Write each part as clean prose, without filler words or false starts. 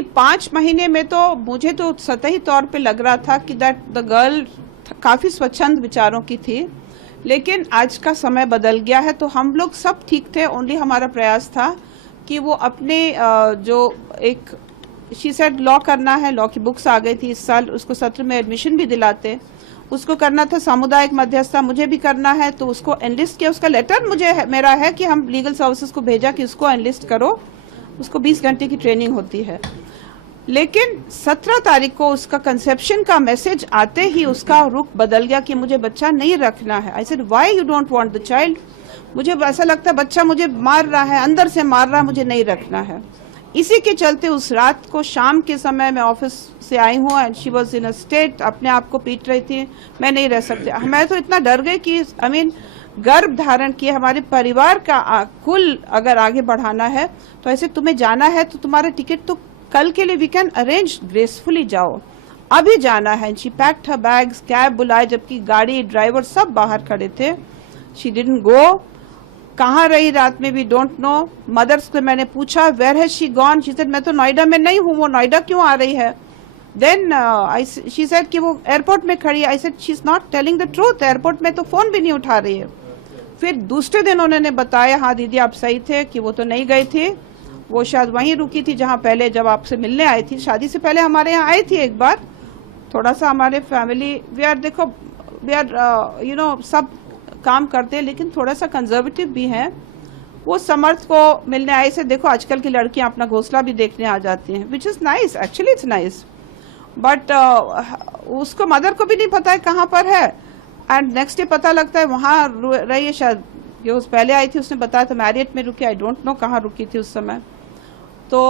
5 महीने में तो मुझे तो सतही तौर पे लग रहा था कि दैट द गर्ल काफी स्वच्छंद विचारों की थी, लेकिन आज का समय बदल गया है। तो हम लोग सब ठीक थे, ओनली हमारा प्रयास था कि वो अपने जो एक शी सेड लॉ करना है, लॉ की बुक्स आ गई थी इस साल, उसको सत्र में एडमिशन भी दिलाते, उसको करना था सामुदायिक मध्यस्थता, मुझे भी करना है, तो उसको एनलिस्ट किया। उसका लेटर मुझे मेरा है कि हम लीगल सर्विसेज को भेजा कि उसको एनलिस्ट करो, उसको 20 घंटे की ट्रेनिंग होती है। लेकिन 17 तारीख को उसका कंसेप्शन का मैसेज आते ही उसका रुख बदल गया कि मुझे बच्चा नहीं रखना है। I said why you don't want the child, मुझे ऐसा लगता है बच्चा मुझे मार रहा है, अंदर से मार रहा है, मुझे नहीं रखना है। इसी के चलते उस रात को शाम के समय मैं ऑफिस से आई हूँ and she was in a state, अपने आप को पीट रही थी, मैं नहीं रह सकती। मैं तो इतना डर गई कि आई मीन गर्भ धारण किए हमारे परिवार का कुल अगर आगे बढ़ाना है तो ऐसे तुम्हें जाना है तो तुम्हारा टिकट तो कल के लिए वी कैन अरेंज ग्रेसफुली, जाओ अभी जाना है। She packed her bags, cab बुलाए जबकि गाड़ी ड्राइवर सब बाहर खड़े थे। शी डिडंट गो, कहाँ रही रात में भी डोंट नो। मदर्स को मैंने पूछा where has she gone, she said मैं तो नोएडा में नहीं हूँ, वो नोएडा क्यों आ रही है। देन शी सेड कि वो एयरपोर्ट में खड़ी है। I said she is not telling the truth, airport में तो फोन भी नहीं उठा रही है। फिर दूसरे दिन उन्होंने बताया हाँ दीदी आप सही थे कि वो तो नहीं गई थी, वो शायद वहीं रुकी थी जहाँ पहले जब आपसे मिलने आई थी, शादी से पहले हमारे यहाँ आई थी एक बार। थोड़ा सा हमारे फैमिली वी आर देखो वी आर यू नो सब काम करते हैं लेकिन थोड़ा सा कंजर्वेटिव भी हैं। वो समर्थ को मिलने आए से देखो आजकल की लड़कियां अपना घोंसला भी देखने आ जाती हैं, which is nice, actually it's nice. But उसको मदर को भी नहीं पता है कहाँ पर है एंड नेक्स्ट डे पता लगता है वहाँ रही है। शायद जो पहले आई थी उसने बताया था मैरियट में रुकी, आई डोंट नो कहाँ रुकी थी उस समय। तो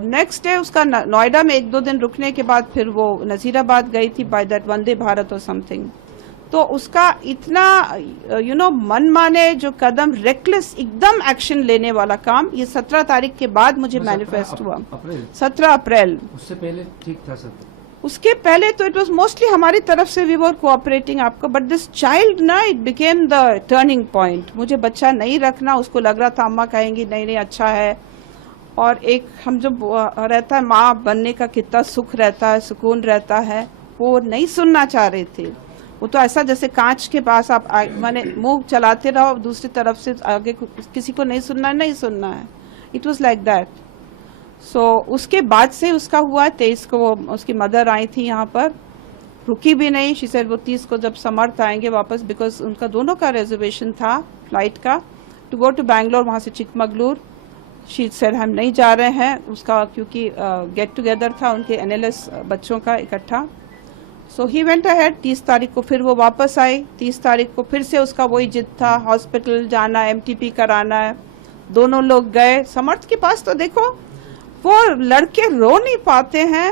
नेक्स्ट डे उसका नोएडा में 1-2 दिन रुकने के बाद फिर वो नजीराबाद गई थी बाय दैट वंदे भारत और समथिंग। तो उसका इतना यू नो मन माने जो कदम, रेकलेस एकदम एक्शन लेने वाला काम, ये 17 तारीख के बाद मुझे मैनिफेस्ट हुआ। 17 अप्रैल, उससे पहले ठीक था सब? उसके पहले तो इट वाज मोस्टली हमारी तरफ से वी वर कोऑपरेटिंग आपको, बट दिस चाइल्ड ना it became the turning point. मुझे बच्चा नहीं रखना, उसको लग रहा था अम्मा कहेंगी नहीं नहीं अच्छा है। और एक हम जो रहता है माँ बनने का कितना सुख रहता है, सुकून रहता है, वो नहीं सुनना चाह रही थी। वो तो ऐसा जैसे कांच के पास आप माने मुंह चलाते रहो, दूसरी तरफ से आगे किसी को नहीं सुनना है, नहीं सुनना है। It was like that. So उसके बाद से उसका हुआ 23 को वो उसकी मदर आई थी यहाँ पर, रुकी भी नहीं। शी सेड वो 30 को जब समर्थ आएंगे वापस, बिकॉज उनका दोनों का रिजर्वेशन था फ्लाइट का टू गो टू बैंगलोर, वहाँ से चिकमगलूर। शी सेड हम नहीं जा रहे हैं उसका, क्योंकि गेट टुगेदर था उनके एनएलएस बच्चों का इकट्ठा। सो ही वेंट अहेड। 30 तारीख को फिर वो वापस आई। 30 तारीख को फिर से उसका वही जिद था, हॉस्पिटल जाना, एमटीपी कराना है। दोनों लोग गए समर्थ के पास। तो देखो वो लड़के रो नहीं पाते हैं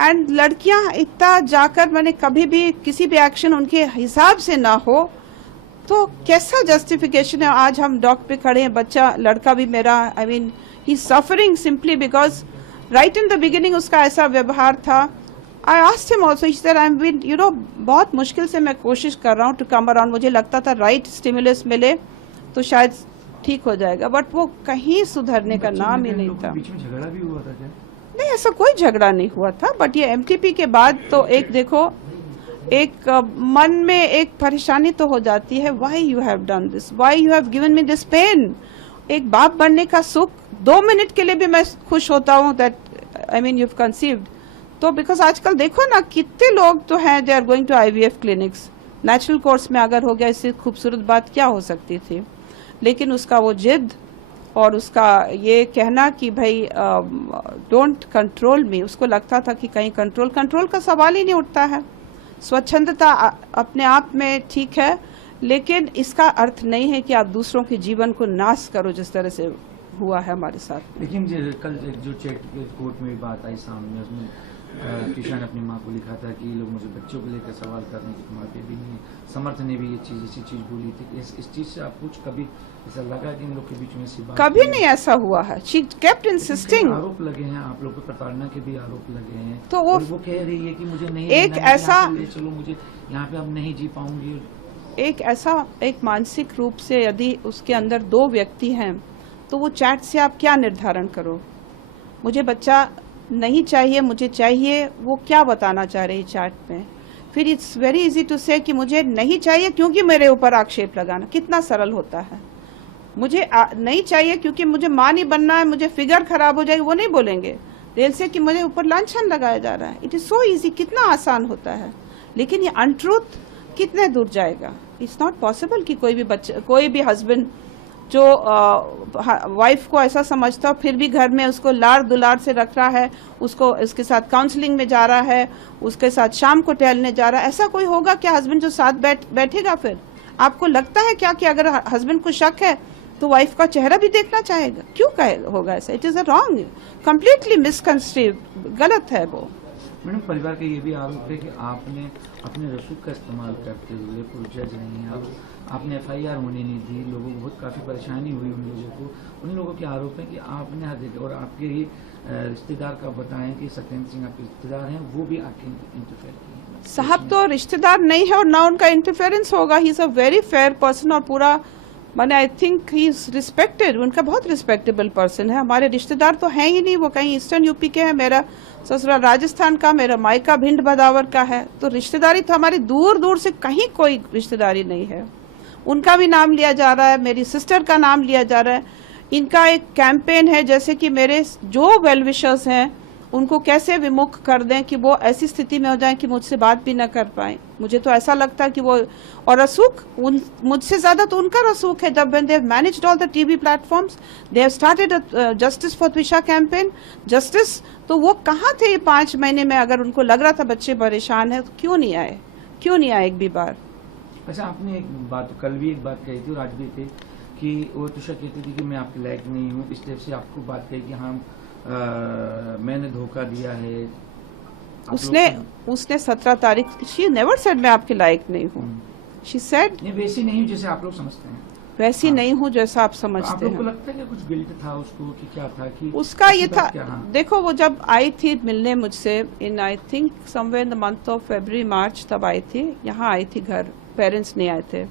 एंड लड़कियां इतना जाकर, मैंने कभी भी किसी भी एक्शन उनके हिसाब से ना हो तो कैसा जस्टिफिकेशन है। आज हम डॉक पे खड़े हैं, बच्चा लड़का भी मेरा, I mean he suffering simply because right in the beginning उसका ऐसा व्यवहार था। I asked him also, he said I am been you know बहुत मुश्किल से मैं कोशिश कर रहा हूँ टू कम अराउंड। मुझे लगता था राइट स्टिमुलस मिले तो शायद ठीक हो जाएगा, बट वो कहीं सुधरने का नाम ही नहीं था। बीच में झगड़ा भी हुआ था क्या? नहीं ऐसा कोई झगड़ा नहीं हुआ था, बट ये एमटीपी के बाद तो एक देखो एक मन में एक परेशानी तो हो जाती है, why you have done this, why you have given me this pain. एक बाप बनने का सुख 2 मिनट के लिए भी मैं खुश होता हूँ that I mean you have conceived. तो बिकॉज आजकल देखो ना कितने लोग तो हैं they are going to IVF clinics. Natural course में अगर हो गया, इससे खूबसूरत बात क्या हो सकती थी। लेकिन उसका वो जिद और उसका ये कहना कि भाई डोंट कंट्रोल मी, उसको लगता था कि कहीं कंट्रोल का सवाल ही नहीं उठता है। स्वच्छंदता अपने आप में ठीक है, लेकिन इसका अर्थ नहीं है कि आप दूसरों के जीवन को नाश करो जिस तरह से हुआ है हमारे साथ। लेकिन कल जो चैट कोर्ट में बात आई सामने, उसमें किशन ने अपनी माँ को लिखा था कि लोग मुझे बच्चों को लेकर सवाल करने की माँ पे भी नहीं। समर्थ ने भी ये चीज ऐसी चीज बोली थी। इस चीज से आप कुछ कभी ऐसा लगा कि इन लोग के बीच में ऐसी बात? कभी नहीं ऐसा हुआ है। She kept insisting. आरोप लगे हैं आप लोग पे, प्रताड़ना के भी आरोप लगे हैं। तो वो कह रही है कि मुझे नहीं एक ऐसा चलो मुझे यहाँ पे अब नहीं जी पाऊंगी। एक ऐसा एक मानसिक रूप से यदि उसके अंदर 2 व्यक्ति हैं तो वो चैट से आप क्या निर्धारण करो। मुझे बच्चा नहीं चाहिए मुझे चाहिए, वो क्या बताना चाह रही चैट में। फिर इट्स वेरी इजी टू से कि मुझे नहीं चाहिए क्योंकि मेरे ऊपर आक्षेप लगाना, कितना सरल होता है। मुझे नहीं चाहिए क्योंकि मुझे माँ नहीं बनना है, मुझे फिगर खराब हो जाएगी, वो नहीं बोलेंगे। दिल से कि मुझे ऊपर लांछन लगाया जा रहा है। इट इज सो इजी, कितना आसान होता है। लेकिन ये अनट्रूथ कितने दूर जाएगा। इट्स नॉट पॉसिबल कि कोई भी हस्बैंड जो वाइफ को ऐसा समझता हो फिर भी घर में उसको लाड़ दुलार से रख रहा है, उसको उसके साथ काउंसलिंग में जा रहा है, उसके साथ शाम को टहलने जा रहा है। ऐसा कोई होगा क्या हस्बैंड जो साथ बैठेगा? फिर आपको लगता है क्या कि अगर हस्बैंड को शक है तो वाइफ का चेहरा भी देखना चाहेगा? क्यों होगा ऐसा? It is a wrong, completely misconceive, गलत है वो। मैडम, परिवार का ये भी आरोप है कि आपने अपने रसूख का इस्तेमाल करते हुए, कोई जज नहीं है, आपने FIR होने नहीं दी, लोगों को बहुत काफ़ी परेशानी हुई उन लोगों को। उन लोगों के आरोप है कि आपने हद और आपके ही रिश्तेदार का बताएं कि सत्येंद्र सिंह आपके रिश्तेदार हैं, वो भी आपके इंटरफेयर किए। साहब तो रिश्तेदार नहीं है और ना उनका इंटरफेरेंस होगा। He is a very fair person और पूरा मैंने I think he is respected, उनका बहुत रिस्पेक्टेबल पर्सन है। हमारे रिश्तेदार तो हैं ही नहीं, वो कहीं ईस्टर्न यूपी के हैं, मेरा ससुराल राजस्थान का, मेरा मायका भिंड बदावर का है। तो रिश्तेदारी तो हमारी दूर दूर से कहीं कोई रिश्तेदारी नहीं है। उनका भी नाम लिया जा रहा है, मेरी सिस्टर का नाम लिया जा रहा है। इनका एक कैंपेन है जैसे कि मेरे जो वेल विशर्स हैं उनको कैसे विमुख कर दें कि वो ऐसी स्थिति में हो जाएं कि मुझसे बात भी न कर पाएं। मुझे तो ऐसा लगता है कि वो और रसूख मुझसे ज्यादा तो उनका रसूख है। जब when they have managed all the TV platforms, they have started a justice for Twisha campaign, justice, तो वो कहाँ थे ये 5 महीने में? अगर उनको लग रहा था बच्चे परेशान है तो क्यों नहीं आए? क्यों नहीं आए एक भी बार? अच्छा, आपने एक बात कल भी एक बात कही थी और आज भी थी कि वो तुषा कहती थी कि मैं आपके लायक नहीं हूँ, इस टाइप से आपको बात कही कि हाँ मैंने धोखा दिया है। उसने 17 तारीख, शी नेवर सेड मैं आपके लायक नहीं हूँ। शी सेड नहीं, वैसी नहीं हूँ जैसे आप लोग समझते हैं, वैसी नहीं हूँ जैसा आप समझते आप लोग हैं। को लगता है कि कुछ गिल्ट था उसको कि क्या था कि उसका ये था, हाँ। देखो वो जब आई थी मिलने मुझसे in I think somewhere in the month of February March, तब आई थी, यहाँ आई थी घर, पेरेंट्स नहीं आए थे।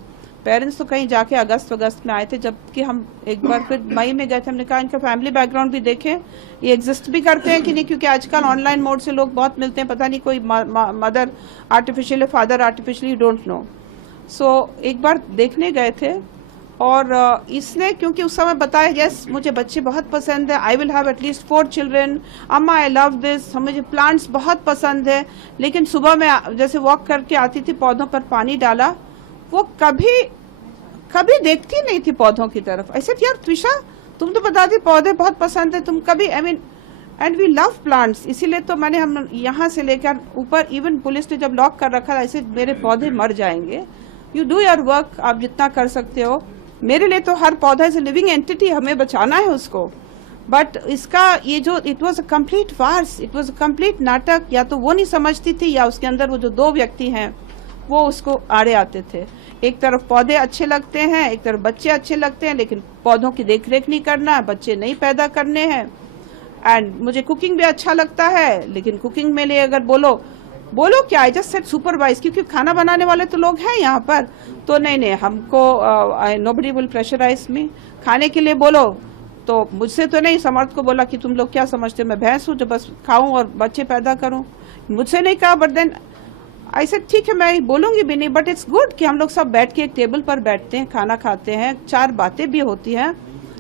पेरेंट्स तो कहीं जाके अगस्त में आए थे, जबकि हम एक बार फिर मई में गए थे। हमने कहा इनका फैमिली बैकग्राउंड भी देखें, ये एग्जिस्ट भी करते हैं कि नहीं, क्योंकि आजकल ऑनलाइन मोड से लोग बहुत मिलते हैं, पता नहीं कोई मदर आर्टिफिशियल है, father artificial, you don't know. So एक बार देखने गए थे और इसने क्योंकि उस समय बताया यस मुझे बच्चे बहुत पसंद है, I will have at least 4 children, अम्मा आई लव दिस, मुझे प्लांट्स बहुत पसंद है। लेकिन सुबह में जैसे वॉक करके आती थी, पौधों पर पानी डाला, वो कभी देखती नहीं थी पौधों की तरफ। ऐसे यार त्विषा तुम तो बताती पौधे बहुत पसंद है, तुम कभी I mean and we love plants, इसीलिए तो मैंने हम यहाँ से लेकर ऊपर, इवन पुलिस ने जब लॉक कर रखा ऐसे मेरे पौधे मर जाएंगे। यू डू योर वर्क, आप जितना कर सकते हो। मेरे लिए तो हर पौधा इज लिविंग एंटिटी, हमें बचाना है उसको। बट इसका ये जो it was a complete farce, it was a complete नाटक। या तो वो नहीं समझती थी या उसके अंदर वो जो 2 व्यक्ति हैं वो उसको आड़े आते थे। एक तरफ पौधे अच्छे लगते हैं, एक तरफ बच्चे अच्छे लगते हैं, लेकिन पौधों की देखरेख नहीं करना है, बच्चे नहीं पैदा करने हैं। एंड मुझे कुकिंग भी अच्छा लगता है, लेकिन कुकिंग में लिए अगर बोलो क्या, आई जस्ट सेड सुपरवाइज, क्योंकि खाना बनाने वाले तो लोग हैं यहाँ पर। तो नहीं हमको नोबडी विल प्रेशराइज मी। खाने के लिए बोलो तो मुझसे तो नहीं, समर्थ को बोला कि तुम लोग क्या समझते हो, मैं भैंस हूँ जो बस खाऊं और बच्चे पैदा करूं, मुझसे नहीं कहा। बट देन आई सेड ठीक है, मैं बोलूंगी भी नहीं। बट इट्स गुड कि हम लोग सब बैठ के एक टेबल पर बैठते हैं, खाना खाते हैं, 4 बातें भी होती हैं।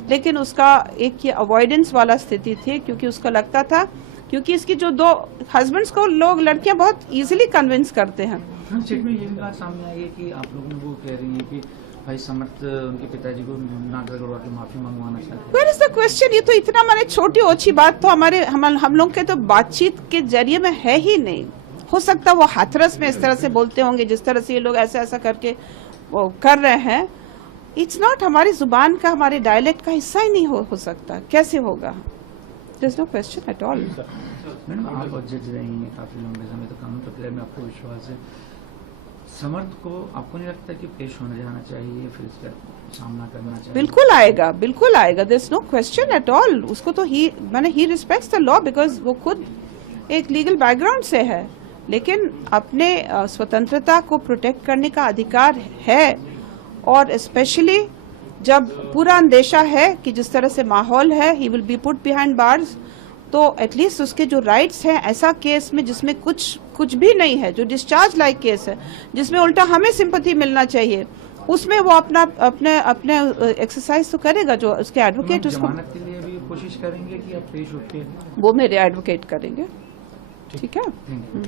लेकिन उसका एक ये अवॉइडेंस वाला स्थिति थी, क्योंकि उसका लगता था, क्योंकि इसकी जो 2 हस्बैंड्स को लोग लड़कियां बहुत इजीली कन्विंस करते हैं। चेक में ये भी बात सामने आई है कि आप लोगों वो कह रही हैं कि भाई समर्थ उनके पिताजी को नाक रगड़वा के माफी मंगवाना चाहते हैं। Where is the question? ये तो इतना मैंने छोटी ओछी बात तो हम लोग के तो बातचीत के जरिए में है ही नहीं। हो सकता वो हाथरस में इस तरह से बोलते होंगे जिस तरह से ये लोग ऐसा करके वो कर रहे हैं। इट्स नॉट हमारी जुबान का, हमारे डायलेक्ट का हिस्सा ही नहीं हो सकता। कैसे होगा? There is no question at all. Madam, आप जज रही हैं काफी लंबे समय तक, कानून प्रक्रिया में आपको विश्वास है। समर्थ को आपको नहीं लगता कि पेश होने जाना चाहिए, फिर इसका सामना करना चाहिए? बिल्कुल आएगा, बिल्कुल आएगा। There is no question at all. उसको तो ही रिस्पेक्ट्स द लॉ, बिकॉज वो खुद एक लीगल बैकग्राउंड से है, लेकिन अपने स्वतंत्रता को प्रोटेक्ट करने का अधिकार है। और स्पेशली जब पूरा अंदेशा है कि जिस तरह से माहौल है, he will be put behind bars, तो एटलीस्ट उसके जो राइट्स हैं, ऐसा केस में जिसमें कुछ भी नहीं है, जो डिस्चार्ज लाइक केस है, जिसमें उल्टा हमें सिंपैथी मिलना चाहिए, उसमें वो अपने एक्सरसाइज तो करेगा, जो उसके एडवोकेट उसको जमानत के लिए भी कोशिश करेंगे कि आप पेश होते हैं? वो मेरे एडवोकेट करेंगे। ठीक है। Thank you.